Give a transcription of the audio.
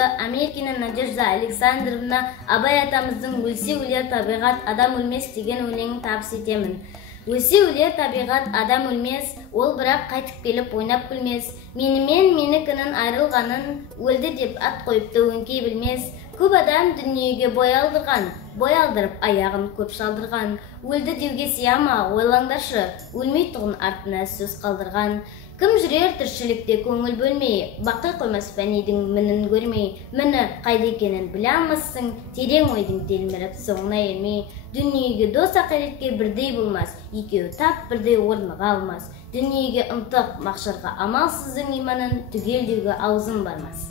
қызы Америкина Надежда Александровна Абай атамыздың «Өлсе өлер табиғат, адам өлмес» деген өлеңін табыс етемін. Өлсе өлер табиғат, адам өлмес, ол бірақ қайтып келіп ойнап күлмес. Менімен менікінің айрылғанын, өлді деп ат қойыпты өңкей білмес. Көп адам дүниеге бой алдырған, бой алдырып аяғын көп шалдырған. Өлді деуге сияма, ойлаңдаршы, өлмей тұғын артына сөз қалдырған. Кім жүрер тіршілікте көңіл бөлмей, бақи қоймас фәнидің мінін көрмей. Міні қайда екенін біле алмассың, терең ойдың телміріп соңына ермей. Дүниеге дос ақиретке бірдей болмас, екеуі тап бірдей орныға алмас. Дүниеге ынтық, мақшарға амалсыздың иманын түгелдеуге аузын бармас.